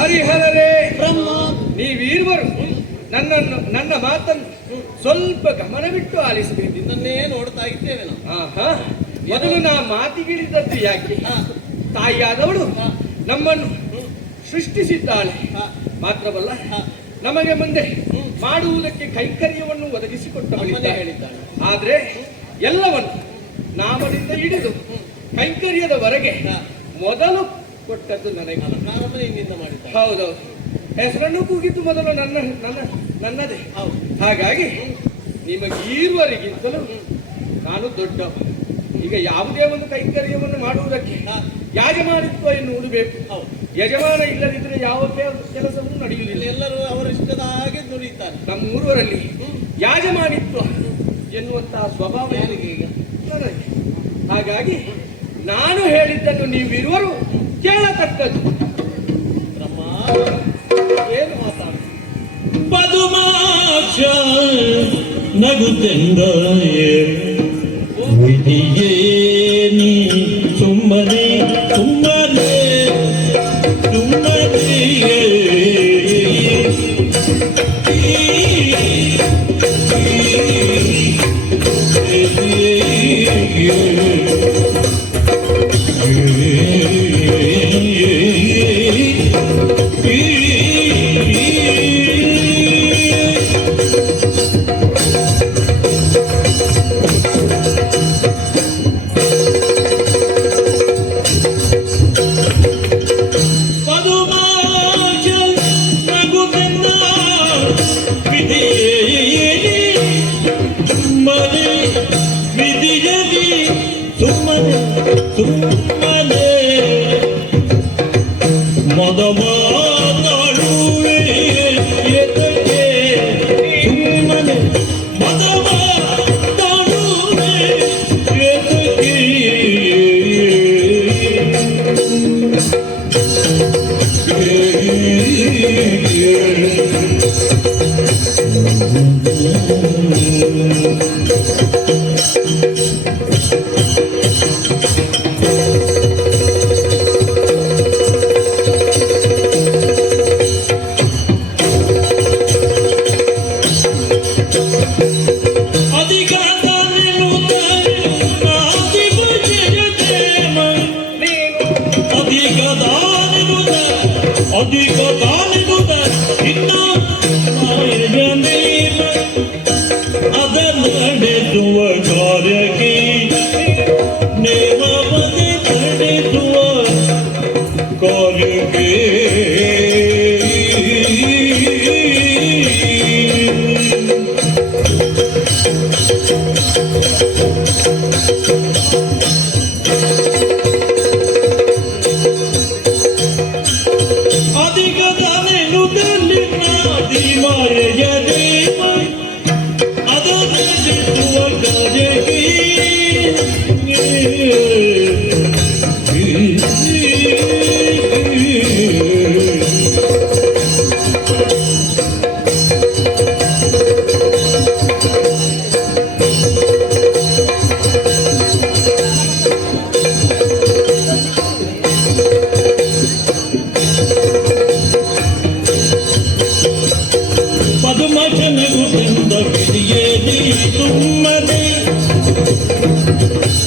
ಹರಿಹರರೇ ಬ್ರಹ್ಮ, ನೀವೀರ್ವರು ನನ್ನ ಮಾತನ್ನು ಸ್ವಲ್ಪ ಗಮನವಿಟ್ಟು ಆಲಿಸಬೇಕು. ಇದನ್ನೇ ನೋಡ್ತಾ ಇದ್ದೇವೆ ನಾವು. ಮೊದಲು ನಾ ಮಾತಿಗಿಳಿದದ್ದು ಯಾಕೆ? ತಾಯಿಯಾದವಳು ನಮ್ಮನ್ನು ಸೃಷ್ಟಿಸಿದ್ದಾಳೆ. ಮಾತ್ರವಲ್ಲ, ನಮಗೆ ಮುಂದೆ ಮಾಡುವುದಕ್ಕೆ ಕೈಂಕರ್ಯವನ್ನು ಒದಗಿಸಿಕೊಟ್ಟವಳಿದ್ದಾಳೆ. ಆದ್ರೆ ಎಲ್ಲವನ್ನು ನಾಮದಿಂದ ಹಿಡಿದು ಕೈಂಕರ್ಯದವರೆಗೆ ಮೊದಲು ಕೊಟ್ಟದ್ದು ನನಗೆ. ಪ್ರಾರಂಭದಿಂದ ಮಾಡಿದ್ದ. ಹೌದೌದು. ಹೆಸರನ್ನು ಕೂಗಿದ್ದು ಮೊದಲು ನನ್ನದೇ. ಹಾಗಾಗಿ ನಿಮಗೀರುವರಿಗಿಂತಲೂ ನಾನು ದೊಡ್ಡವ. ಈಗ ಯಾವುದೇ ಒಂದು ಕೈಂಕರ್ಯವನ್ನು ಮಾಡುವುದಕ್ಕೆ ಯಾಜಮಾನಿತ್ವ ಎನ್ನುವುದು. ಯಜಮಾನ ಇಲ್ಲದಿದ್ರೆ ಯಾವ ಕೆಲಸವೂ ನಡೆಯುವುದಿಲ್ಲ. ಎಲ್ಲರೂ ಅವರ ಇಷ್ಟದ ಹಾಗೆ ನುಡಿಯುತ್ತಾರೆ. ನಮ್ಮ ಊರವರಲ್ಲಿ ಯಾಜಮಾನಿತ್ವ ಎನ್ನುವಂತಹ ಸ್ವಭಾವ ಈಗ ನನಗೆ. ಹಾಗಾಗಿ ನಾನು ಹೇಳಿದ್ದನ್ನು ನೀವಿರುವರು ಕೇಳತಕ್ಕದ್ದು. ಬ್ರಹ್ಮ ಏನು ಮಾತಾಡ ಪದುಮಾಕ್ಷ ನಗುತ್ತೆಂದ ವಿಧಿಯೇನಿ ಸುಮ್ಮನೆ ಸುಮ್ಮನೆ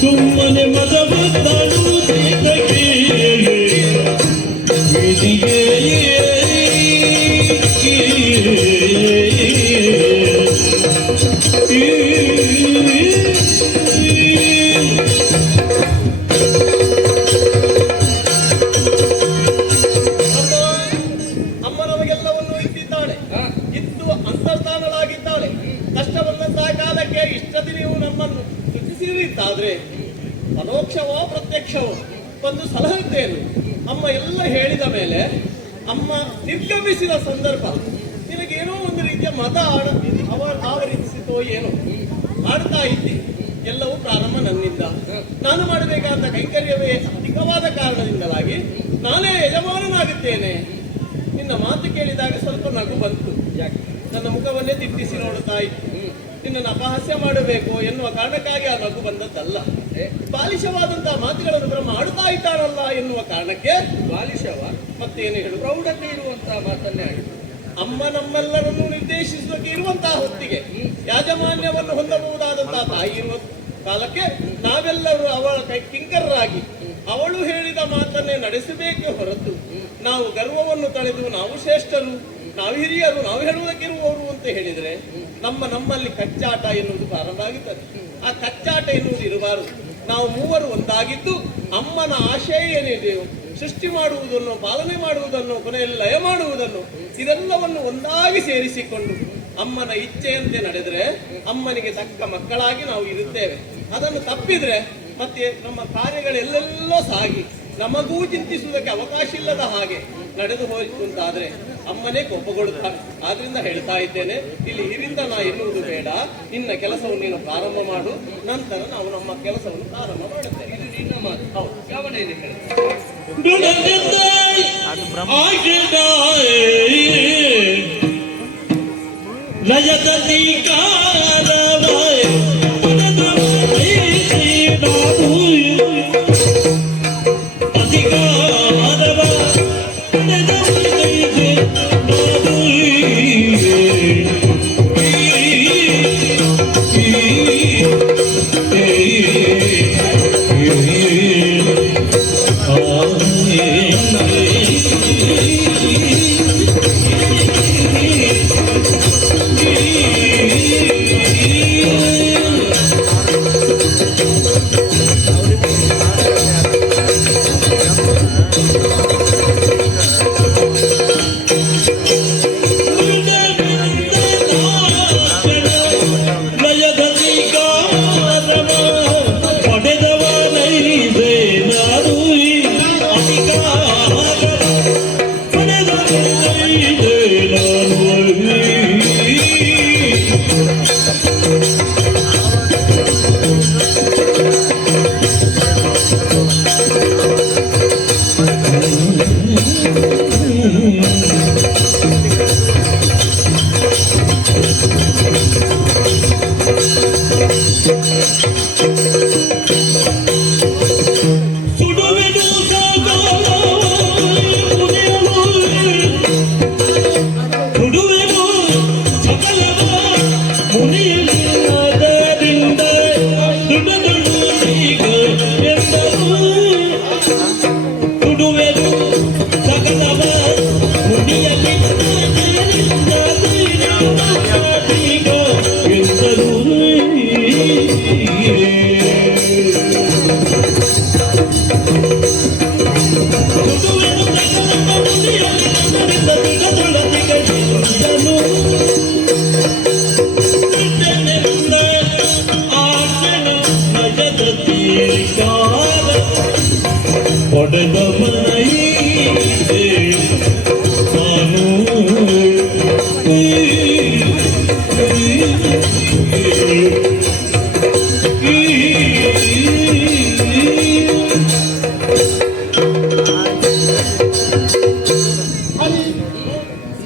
ಸುಮ್ಮನೆ ಪರೋಕ್ಷವೋ ಪ್ರತ್ಯಕ್ಷವೋ ಒಂದು ಸಲಹೆದ್ದೇನು. ಅಮ್ಮ ಎಲ್ಲ ಹೇಳಿದ ಮೇಲೆ ಅಮ್ಮ ನಿರ್ಗಮಿಸಿದ ಸಂದರ್ಭ ನಿನಗೇನೋ ಒಂದು ರೀತಿಯ ಮತ ಆವರಿಸಿತೋ ಏನೋ ಮಾಡ್ತಾ ಇದ್ದಿ. ಎಲ್ಲವೂ ಪ್ರಾರಂಭ ನನ್ನಿಂದ. ನಾನು ಮಾಡಬೇಕಾದ ಕೈಂಕರ್ಯವೇ ಅಧಿಕವಾದ ಕಾರಣದಿಂದಲಾಗಿ ನಾನೇ ಯಜಮಾನನಾಗುತ್ತೇನೆ. ನಿನ್ನ ಮಾತು ಕೇಳಿದಾಗ ಸ್ವಲ್ಪ ನಗು ಬಂತು. ನನ್ನ ಮುಖವನ್ನೇ ತಿಟ್ಟಿಸಿ ನೋಡುತ್ತಾ ಇತ್ತು. ನಿನ್ನನ್ನು ಅಪಹಾಸ್ಯ ಮಾಡಬೇಕು ಎನ್ನುವ ಕಾರಣಕ್ಕಾಗಿ ಆ ನಗು ಬಂದದ್ದಲ್ಲ. ಬಾಲಿಶವಾದಂತಹ ಮಾತುಗಳನ್ನು ಬ್ರಹ್ಮ ಆಡುತ್ತಾ ಇದ್ದಾರಲ್ಲ ಎನ್ನುವ ಕಾರಣಕ್ಕೆ. ಬಾಲಿಶವ ಮತ್ತೇನು ಹೇಳು? ಪ್ರೌಢತೆ ಇರುವ ಆ ಮಾತನ್ನೇ ಆಗಿದೆ. ಅಮ್ಮ ನಮ್ಮೆಲ್ಲರನ್ನು ನಿರ್ದೇಶಿಸಲಿಕ್ಕೆ ಇರುವಂತಹ ಹೊತ್ತಿಗೆ ಯಾಜಮಾನ್ಯವನ್ನು ಹೊಂದಬಹುದಾದಂತಹ ತಾಯಿ ಇರುವ ಕಾಲಕ್ಕೆ ನಾವೆಲ್ಲರೂ ಅವಳ ಕೈ ಕಿಂಕರರಾಗಿ ಅವಳು ಹೇಳಿದ ಮಾತನ್ನೇ ನಡೆಸಬೇಕೇ ಹೊರತು ನಾವು ಗರ್ವವನ್ನು ತಳೆದು ನಾವು ಶ್ರೇಷ್ಠರು, ನಾವು ಹಿರಿಯರು, ನಾವು ಹೇಳುವುದಕ್ಕಿರುವವರು ಅಂತ ಹೇಳಿದ್ರೆ ನಮ್ಮಲ್ಲಿ ಕಚ್ಚಾಟ ಎನ್ನುವುದು ಪ್ರಾರಂಭ ಆಗುತ್ತದೆ. ಆ ಕಚ್ಚಾಟ ಎನ್ನುವುದು ಇರಬಾರದು. ನಾವು ಮೂವರು ಒಂದಾಗಿದ್ದು ಅಮ್ಮನ ಆಶಯ ಏನಿದೆಯೋ ಸೃಷ್ಟಿ ಮಾಡುವುದನ್ನು, ಪಾಲನೆ ಮಾಡುವುದನ್ನು, ಕೊನೆಯಲ್ಲಿ ಲಯ ಮಾಡುವುದನ್ನು, ಇದೆಲ್ಲವನ್ನು ಒಂದಾಗಿ ಸೇರಿಸಿಕೊಂಡು ಅಮ್ಮನ ಇಚ್ಛೆಯಂತೆ ನಡೆದರೆ ಅಮ್ಮನಿಗೆ ತಕ್ಕ ಮಕ್ಕಳಾಗಿ ನಾವು ಇರುತ್ತೇವೆ. ಅದನ್ನು ತಪ್ಪಿದ್ರೆ ಮತ್ತೆ ನಮ್ಮ ಕಾರ್ಯಗಳೆಲ್ಲೆಲ್ಲೋ ಸಾಗಿ ನಮಗೂ ಚಿಂತಿಸುವುದಕ್ಕೆ ಅವಕಾಶ ಇಲ್ಲದ ಹಾಗೆ ನಡೆದು ಹೋಯಿತು ಅಂತಾದ್ರೆ ಅಮ್ಮನೇ ಕೋಪಗೊಳ್ಳುತ್ತಾನೆ. ಆದ್ರಿಂದ ಹೇಳ್ತಾ ಇದ್ದೇನೆ, ಇಲ್ಲಿ ಹಿರಿಂದ ನಾ ಎನ್ನುವುದು ಬೇಡ. ನಿನ್ನ ಕೆಲಸವನ್ನು ನೀನು ಪ್ರಾರಂಭ ಮಾಡು, ನಂತರ ನಾವು ನಮ್ಮ ಕೆಲಸವನ್ನು ಪ್ರಾರಂಭ ಮಾಡುತ್ತೇವೆ. ಇದು ನಿನ್ನ ಮಾತು. ಹೌದು. ಯಾವನೇನು ಹೇಳಿ ಲಯದಲ್ಲಿ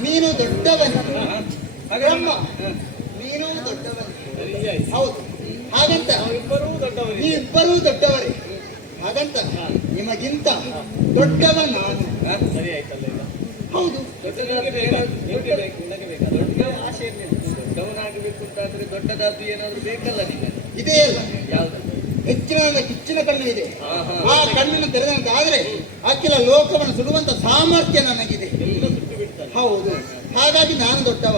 ನೀನು ದೊಡ್ಡವನು, ಬ್ರಹ್ಮ ಹಾಗೆ ನೀನು ದೊಡ್ಡವನು. ಸರಿಯಾಗಿ. ಹೌದು, ಹಾಗಂತ ನಾವಿಬ್ಬರೂ ದೊಡ್ಡವರಿಗೆ ನೀವಿಬ್ಬರೂ ದೊಡ್ಡವರೇ. ಹಾಗಂತ ನಿಮಗಿಂತ ದೊಡ್ಡವ ನಾನು. ಸರಿ ಆಯ್ತಲ್ಲ ಈಗ. ಹೌದು, ನಿನಗೆ ಬೇಕಾ? ನಿನಗೆ ಬೇಕು, ನಿನಗೆ ಬೇಕಾ? ದೊಡ್ಡ ಆಶೆ ಇರ್ಲಿಲ್ಲ. ದೊಡ್ಡವನಾಗಬೇಕು ಅಂತಾದ್ರೆ ದೊಡ್ಡದಾದ್ದು ಏನಾದ್ರು ಬೇಕಲ್ಲ ನಿಮಗೆ? ಇದೇ ಅಲ್ಲ, ಯಾವ್ದು? ಹೆಚ್ಚಿನ ಕಿಚ್ಚಿನ ಕಣ್ಣು ಇದೆ. ಆಹಾ. ಆ ಕಣ್ಣನ್ನು ತೆರೆದಂತಾದ್ರೆ ಅಖಿಲ ಲೋಕವನ್ನು ಸುಡುವಂತ ಸಾಮರ್ಥ್ಯ ನನಗಿದೆ. ಎಲ್ಲ ಸುಟ್ಟು ಬಿಡ್ತಾನೆ. ಹೌದು, ಹಾಗಾಗಿ ನಾನು ದೊಡ್ಡವ.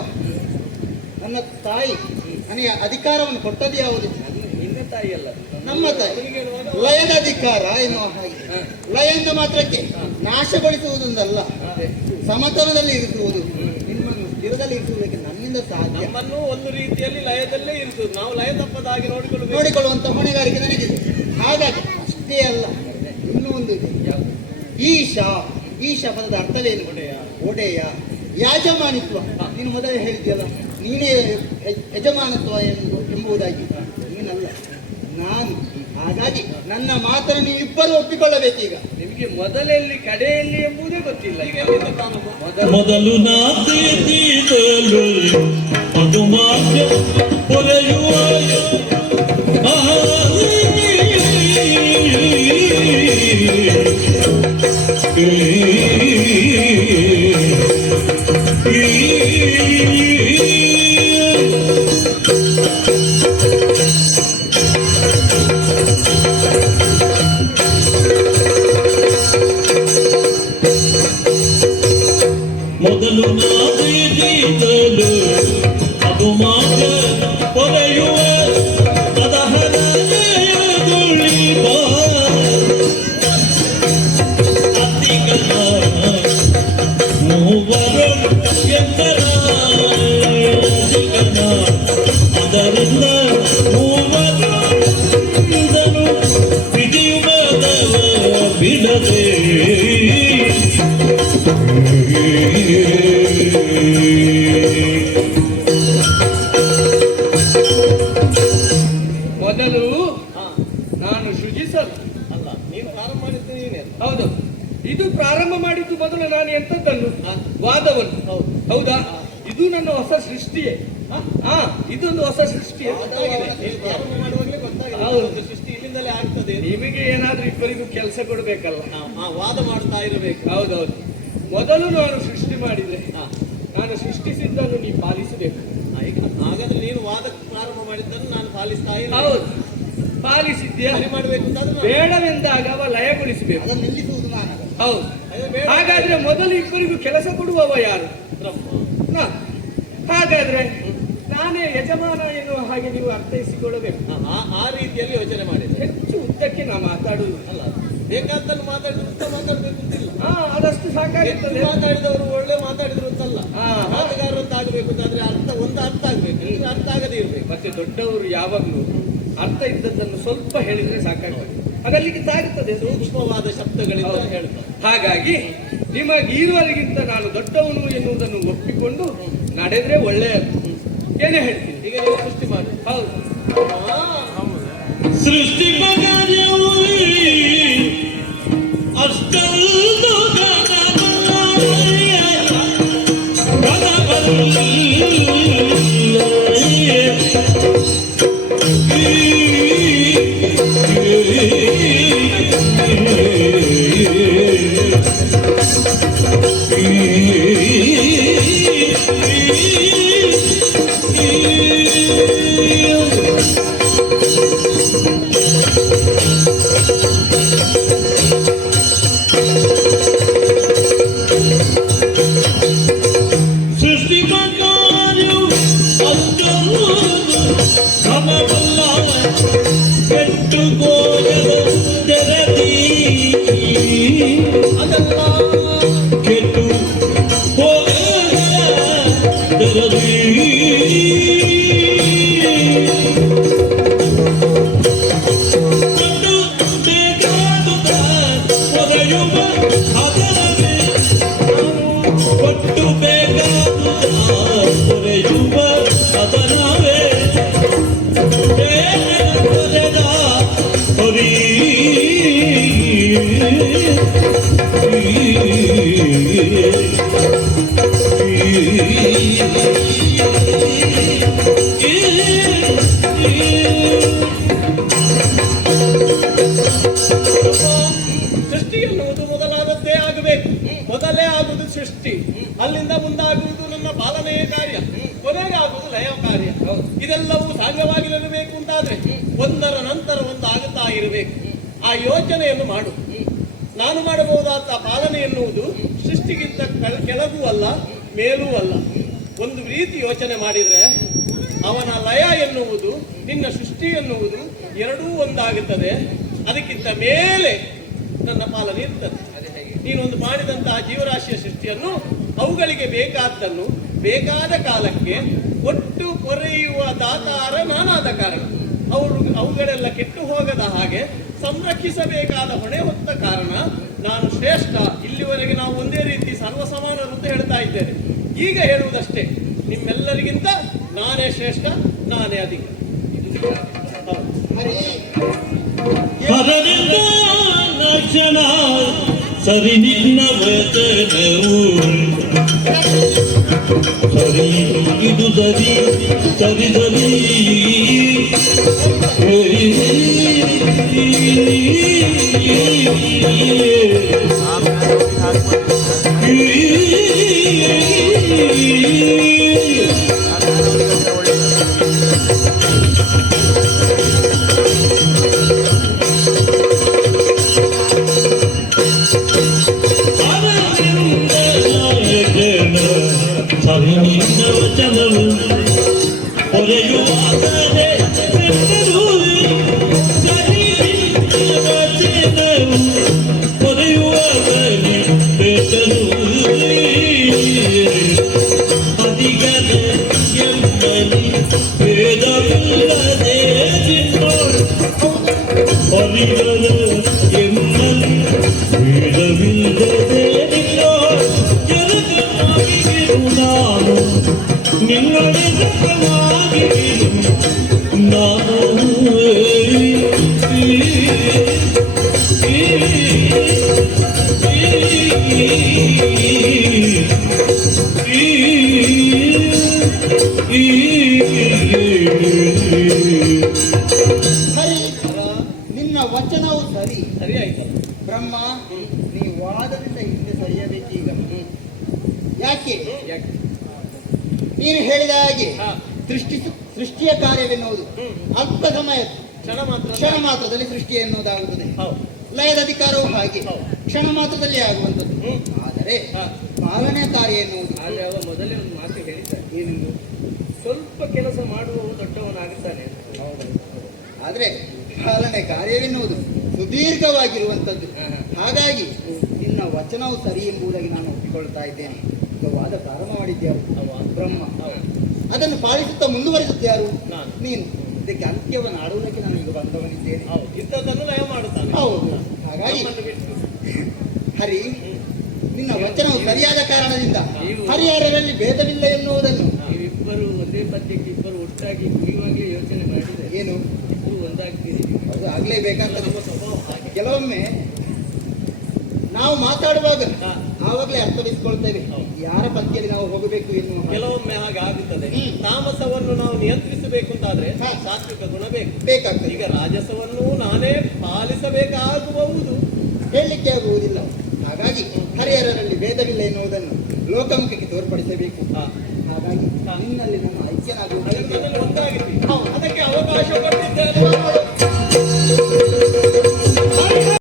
ನನ್ನ ತಾಯಿ ನನಗೆ ಅಧಿಕಾರವನ್ನು ಕೊಟ್ಟದ್ದು ಯಾವುದು? ನಿನ್ನ ತಾಯಿ ಅಲ್ಲ, ನಮ್ಮ ತಾಯಿ. ಅವನಿಗೆ ಹೇಳುವಾಗ ಲಯದ ಅಧಿಕಾರ ಎನ್ನುವ ಹಾಗೆ. ಲಯ ಎಂದ ಮಾತ್ರಕ್ಕೆ ನಾಶಗೊಳಿಸುವುದೊಂದಲ್ಲ, ಸಮತಲದಲ್ಲಿ ಇರಿಸುವುದು, ನಿಮ್ಮನ್ನು ಸ್ಥಿರದಲ್ಲಿ ಇರಿಸುವುದಕ್ಕೆ ನನ್ನಿಂದ ಸಾಧ್ಯ. ನಮ್ಮನ್ನು ಒಂದು ರೀತಿಯಲ್ಲಿ ಲಯದಲ್ಲೇ ಇರಿಸುವುದು, ನಾವು ಲಯ ತಪ್ಪದ ಹಾಗೆ ನೋಡಿಕೊಳ್ಳಬೇಕು. ನೋಡಿಕೊಳ್ಳುವಂತ ಹೊಣೆಗಾರಿಕೆ ನನಗಿದೆ. ಹಾಗಾಗಿ ಅಷ್ಟೇ ಅಲ್ಲ, ಇನ್ನೂ ಒಂದು ಇದೆ. ಯಾವ್ದು? ಈಶಾ. ಈಶಾ ಪದದ ಅರ್ಥವೇನು? ಒಡೆಯ, ಯಾಜಮಾನಿತ್ವ. ನೀನು ಮೊದಲೇ ಹೇಳಿದ್ಯಲ್ಲ, ನೀನೇ ಯಜಮಾನತ್ವ ಎಂಬುದಾಗಿ. ನೀನಲ್ಲ, ನಾನು. ಹಾಗಾಗಿ ನನ್ನ ಮಾತನ್ನು ನೀವಿಬ್ಬರು ಒಪ್ಪಿಕೊಳ್ಳಬೇಕೀಗ. ನಿಮಗೆ ಮೊದಲಲ್ಲಿ ಕಡೆಯಲ್ಲಿ ಎಂಬುದೇ ಗೊತ್ತಿಲ್ಲ. ಈಗ ಎಲ್ಲಿಂದ ಪ್ರಾರಂಭ? ಮೊದಲು ನಾತಿದಲು ಅದು ಮಾತ್ರ ಪೊರೆಯುವ ಮೊದಲು ನಾ ಪ್ರೀತಿಸಲು ಅದು ಮಾತ್ರ ಪೊರೆಯುವ ಅದಹರನೆಯದುಳಿವ ಅತಿಗನ ಮೂವರು ಎಂದರ ಅತಿಗನ ಅದರಿಂದ ಮೂವರು ಇದನು ಬಿಡಿಯುವುದವ ಬಿಡದೆ ಮೊದಲು ಹಾ ನಾನು ಸೃಜಿಸಲು. ಅಲ್ಲ, ನೀನು ಪ್ರಾರಂಭ ಮಾಡಿದ್ದು ನೀನೇ. ಹೌದು, ಇದು ಪ್ರಾರಂಭ ಮಾಡಿದ್ದು ಮೊದಲು ನಾನು ಎಂತದ್ದನ್ನು ಹಾ. ವಾದವನ್ನು. ಹೌದು. ಹೌದಾ? ಹಾ. ಇದು ನನ್ನ ಹೊಸ ಸೃಷ್ಟಿಯೇ. ಹಾ, ಇದೊಂದು ಹೊಸ ಸೃಷ್ಟಿಯೇ. ಗೊತ್ತಾಗಿದೆ. ನೀನು ಪ್ರಾರಂಭ ಮಾಡುವಾಗಲೇ ಗೊತ್ತಾಗಿದೆ. ಹೌದು. ಒಂದು ಸೃಷ್ಟಿ ಇಲ್ಲಿಂದಲೇ ಆಗ್ತದೆ. ನಿಮಗೆ ಏನಾದ್ರೂ ಇಬ್ಬರಿಗೂ ಕೆಲಸ ಕೊಡ್ಬೇಕಲ್ಲ. ವಾದ ಮಾಡ್ತಾ ಇರಬೇಕು. ಹೌದೌದು. ಮೊದಲು ನಾನು ಸೃಷ್ಟಿ ಮಾಡಿದ್ರೆ ಹಾ. ನಾನು ಸೃಷ್ಟಿಸಿದ್ದನ್ನು ನೀವು ಪಾಲಿಸಬೇಕು. ಈಗ ಹಾಗಾದ್ರೆ ನೀನು ವಾದ ಪ್ರಾರಂಭ ಮಾಡಿದ್ದನ್ನು ನಾನು ಪಾಲಿಸ್ತಾ ಇರಬೇಕು. ಹೌದು, ಪಾಲಿಸಿದ್ಯಾ? ಸರಿ ಮಾಡ್ಬೇಕು ಅಂತಂದ್ರೆ ಬೇಡವೆಂದಾಗ ಅವ ಲಯಗೊಳಿಸಬೇಕು. ಅದನ್ನು ನಿಲ್ಲಿಸುವುದು ನಾನು. ಹೌದು. ಅದು ಬೇಡ. ಹಾಗಾದ್ರೆ ಮೊದಲು ಇಬ್ಬರಿಗೂ ಕೆಲಸ ಕೊಡುವವ ಯಾರು? ಬ್ರಹ್ಮ. ನಾ. ಹಾಗಾದ್ರೆ ನಾನೇ ಯಜಮಾನ ಎನ್ನುವ ಹಾಗೆ ನೀವು ಅರ್ಥೈಸಿಕೊಳ್ಳಬೇಕು. ಆ ರೀತಿಯಲ್ಲಿ ಯೋಚನೆ ಮಾಡಿದೆ. ಹೆಚ್ಚು ಉದ್ದಕ್ಕೆ ನಾ ಮಾತಾಡುವುದು ಅಲ್ಲ, ಬೇಕಾದ್ದನ್ನು ಮಾತಾಡಿದ್ರು ಮಾತಾಡ್ಬೇಕು ಅಂತಿಲ್ಲ. ಅದಷ್ಟು ಸಾಕಾಗುತ್ತದೆ. ಹೆಚ್ಚು ಮಾತಾಡಿದವರು ಒಳ್ಳೆ ಮಾತಾಡಿದ್ರು ಅಂತಲ್ಲ. ಹಾ. ಮಾತುಗಾರರು ಅಂತ ಆಗ್ಬೇಕು ಅಂತಾದ್ರೆ ಒಂದು ಅರ್ಥ ಆಗ್ಬೇಕು, ಇನ್ನು ಅರ್ಥ ಆಗದೆ ಇರ್ಬೇಕು. ಮತ್ತೆ ದೊಡ್ಡವರು ಯಾವಾಗಲೂ ಅರ್ಥ ಇದ್ದದ್ದನ್ನು ಸ್ವಲ್ಪ ಹೇಳಿದ್ರೆ ಸಾಕಾಗ್ತದೆ, ಅದಲ್ಲಿಗೆ ತಾಗುತ್ತದೆ. ಸೂಕ್ಷ್ಮವಾದ ಶಬ್ದಗಳಿಂದ ಹೌದು. ಹೇಳ್ತಾರೆ. ಹಾಗಾಗಿ ನಿಮಗೆ ಇರುವವರಿಗಿಂತ ನಾನು ದೊಡ್ಡವನು ಎನ್ನುವುದನ್ನು ಒಪ್ಪಿಕೊಂಡು ನಡೆದ್ರೆ ಒಳ್ಳೆಯದು. ಏನೇ ಹೇಳ್ತೀನಿ? ಈಗ ನೀವು ಸೃಷ್ಟಿ ಮಾಡಿ. ಹೌದು. ಸೃಷ್ಟಿ ಕಾರ್ಯವು ಅಷ್ಟೊಂದು ಸೃಷ್ಟಿ ಎನ್ನುವುದು ಮೊದಲಾದದ್ದೇ ಆಗಬೇಕು. ಮೊದಲೇ ಆಗುವುದು ಸೃಷ್ಟಿ, ಅಲ್ಲಿಂದ ಮುಂದಾಗುವುದು ನನ್ನ ಪಾಲನೆಯ ಕಾರ್ಯ, ಕೊನೆಗೆ ಆಗುವುದು ಲಯ ಕಾರ್ಯ. ಇದೆಲ್ಲವೂ ಸಾಂಗವಾಗಿರಬೇಕು ಅಂತಾದ್ರೆ ಒಂದರ ನಂತರ ಒಂದು ಆಗುತ್ತಾ ಇರಬೇಕು. ಆ ಯೋಚನೆಯನ್ನು ಮಾಡು. ನಾನು ಮಾಡಬಹುದಾದ ಪಾಲನೆ ಎನ್ನುವುದು ಸೃಷ್ಟಿಗಿಂತ ಕೆಳಗೂ ಅಲ್ಲ, ಮೇಲೂ ಅಲ್ಲ. ಒಂದು ರೀತಿ ಯೋಚನೆ ಮಾಡಿದ್ರೆ ಅವನ ಲಯ ಎನ್ನುವುದು ನಿನ್ನ ಸೃಷ್ಟಿ ಎನ್ನುವುದು ಎರಡೂ ಒಂದಾಗುತ್ತದೆ. ಅದಕ್ಕಿಂತ ಮೇಲೆ ನನ್ನ ಪಾಲನೆ ಇರ್ತದೆ. ನೀನೊಂದು ಮಾಡಿದಂತಹ ಜೀವರಾಶಿಯ ಸೃಷ್ಟಿಯನ್ನು ಅವುಗಳಿಗೆ ಬೇಕಾದ್ದನ್ನು ಬೇಕಾದ ಕಾಲಕ್ಕೆ ಒಟ್ಟು ಕೊರೆಯುವ ದಾತಾರ ನಾನಾದ ಕಾರಣ ಅವುಗಳೆಲ್ಲ ಕೆಟ್ಟು ಹೋಗದ ಹಾಗೆ ಸಂರಕ್ಷಿಸಬೇಕಾದ ಹೊಣೆ ಹೊತ್ತ ಕಾರಣ ನಾನು ಶ್ರೇಷ್ಠ. ಇಲ್ಲಿವರೆಗೆ ನಾವು ಒಂದೇ ರೀತಿ ಸರ್ವಸಮಾನರು ಅಂತ ಹೇಳ್ತಾ ಇದ್ದೇನೆ. ಈಗ ಹೇಳುವುದಷ್ಟೇ, ನಿಮ್ಮೆಲ್ಲರಿಗಿಂತ ನಾನೇ ಶ್ರೇಷ್ಠ, ನಾನೇ ಅಧಿಕ. ಹರದಿಂದ ಕ್ಷಣ ಸರಿ ನಿನ್ನ ವಚನವು ಸರಿ ಇದು ಸರಿ ಸರಿ ಸರಿ ಅದಿಗದ ಎಮ್ಮನಿ ಭೇದವಿಲ್ಲದೆ ನಿನ್ನೋಳು ಅದಿಗದ ಎಮ್ಮನಿ ಭೇದವಿಲ್ಲದೆ ನಿನ್ನೋಳು ಜಗತ್ತಿನಾಗಿರು ನಾನು ನಿನ್ನೊಡೆ ಜಗವಾಗಿರು ನಾನು ಹರಿ ನಿನ್ನ ವಚನವು ಸರಿ. ಸರಿ ಆಯ್ತು. ಬ್ರಹ್ಮ ನೀ ವಾದದಿಂದ ಹಿಂದೆ ಸರಿಯಬೇಕೀಗ. ಯಾಕೆ ಯಾಕೆ? ನೀನು ಹೇಳಿದ ಹಾಗೆ ಹಾ. ಸೃಷ್ಟಿಯ ಕಾರ್ಯವೆನ್ನುವುದು ಅಲ್ಪ ಸಮಯ ಕ್ಷಣ ಮಾತ್ರ ಮಾತ್ರದಲ್ಲಿ ಸೃಷ್ಟಿ ಎನ್ನುವುದಾಗುತ್ತದೆ. ಹೌದು. ಲಯದ ಅಧಿಕಾರವು ಹಾಗೆ ಹೌದು. ಕ್ಷಣ ಮಾತ್ರದಲ್ಲಿ ಆಗುವಂಥದ್ದು. ಆದರೆ ಹಾ. ಪಾಲನೆ ಕಾರ್ಯ ಎನ್ನುವುದು ಆದ್ರೆ ಅವ ಮೊದಲೇ ಒಂದು ಮಾತು ಹೇಳಿದ್ದಾರೆ, ಏನೆಂದು? ಸ್ವಲ್ಪ ಕೆಲಸ ಮಾಡುವವನು ದೊಡ್ಡವನಾಗುತ್ತಾನೆ ಅಂತ. ಆದ್ರೆ ಪಾಲನೆ ಕಾರ್ಯವೆನ್ನುವುದು ಸುದೀರ್ಘವಾಗಿರುವಂಥದ್ದು. ಹಾಗಾಗಿ ನಿನ್ನ ವಚನವು ಸರಿ ಎಂಬುದಾಗಿ ನಾನು ಒಪ್ಪಿಕೊಳ್ತಾ ಇದ್ದೇನೆ. ಈಗ ವಾದ ಪ್ರಾರಂಭ ಮಾಡಿದ್ಯಾರು? ಬ್ರಹ್ಮ. ಅದನ್ನು ಪಾಲಿಸುತ್ತಾ ಮುಂದುವರಿಸುತ್ತಾರು ನಾನು. ನೀನು. ಇದಕ್ಕೆ ಅಂತ್ಯವನ್ನು ಆಡುವುದಕ್ಕೆ ನಾನು ಈಗ ಬಂದವನಿದ್ದೇನೆ. ಹೌದು. ಇದ್ದದ್ದನ್ನು ಲಯ ಮಾಡುತ್ತಾನೆ. ಹೌದು. ಹಾಗಾಗಿ ನಮ್ಮನ್ನು ಬಿಟ್ಟು. ಹರಿ ನಿನ್ನ ವಚನವು ಸರಿಯಾದ ಕಾರಣದಿಂದ ನೀವು- ಹರಿಹರರಲ್ಲಿ ಭೇದವಿಲ್ಲ ಎನ್ನುವುದನ್ನು ನೀವಿಬ್ಬರು ಒಂದೇ ಪದ್ಯಕ್ಕೆ ಇಬ್ಬರು ಒಟ್ಟಾಗಿ ಕುಡಿಯುವಾಗಲೇ ಯೋಚನೆ ಮಾಡಿದರೆ ಏನು ಇಬ್ಬರು ಒಂದಾಗ್ತೀರಿ. ಅದು ಆಗ್ಲೇಬೇಕಾಗ್ತದೆ. ನಮ್ಮ ಸ್ವಭಾವ ಹಾಗೆ. ಕೆಲವೊಮ್ಮೆ ನಾವು ಮಾತಾಡುವಾಗ ಹಾ. ಆವಾಗಲೇ ಅರ್ಥವಿಸಿಕೊಳ್ತೇವೆ ಯಾರ ಪದ್ಯದಲ್ಲಿ ನಾವು ಹೋಗಬೇಕು ಎನ್ನುವ ಹಾಗೆ. ಕೆಲವೊಮ್ಮೆ ಹಾಗೆ ಆಗುತ್ತದೆ. ಹ್ಮ್. ತಾಮಸವನ್ನು ನಾವು ನಿಯಂತ್ರಿಸಬೇಕು ಅಂತಾದ್ರೆ ಹಾ. ಸಾತ್ವಿಕ ಗುಣ ಬೇಕು. ಬೇಕಾಗ್ತದೆ. ಈಗ ರಾಜಸವನ್ನು ನಾನೇ ಪಾಲಿಸಬೇಕಾಗುವುದು. ಹೇಳಲಿಕ್ಕೆ ಆಗುವುದಿಲ್ಲ. ಹಾಗಾಗಿ ಹರಿಹರರಲ್ಲಿ ಭೇದವಿಲ್ಲ ಎನ್ನುವುದನ್ನು ಲೋಕಮುಖಕ್ಕೆ ತೋರ್ಪಡಿಸಬೇಕು. ಹಾ. ಹಾಗಾಗಿ ಹಾ. ನಿನ್ನಲ್ಲಿ ನಾನು ಐಕ್ಯನಾಗುವುದು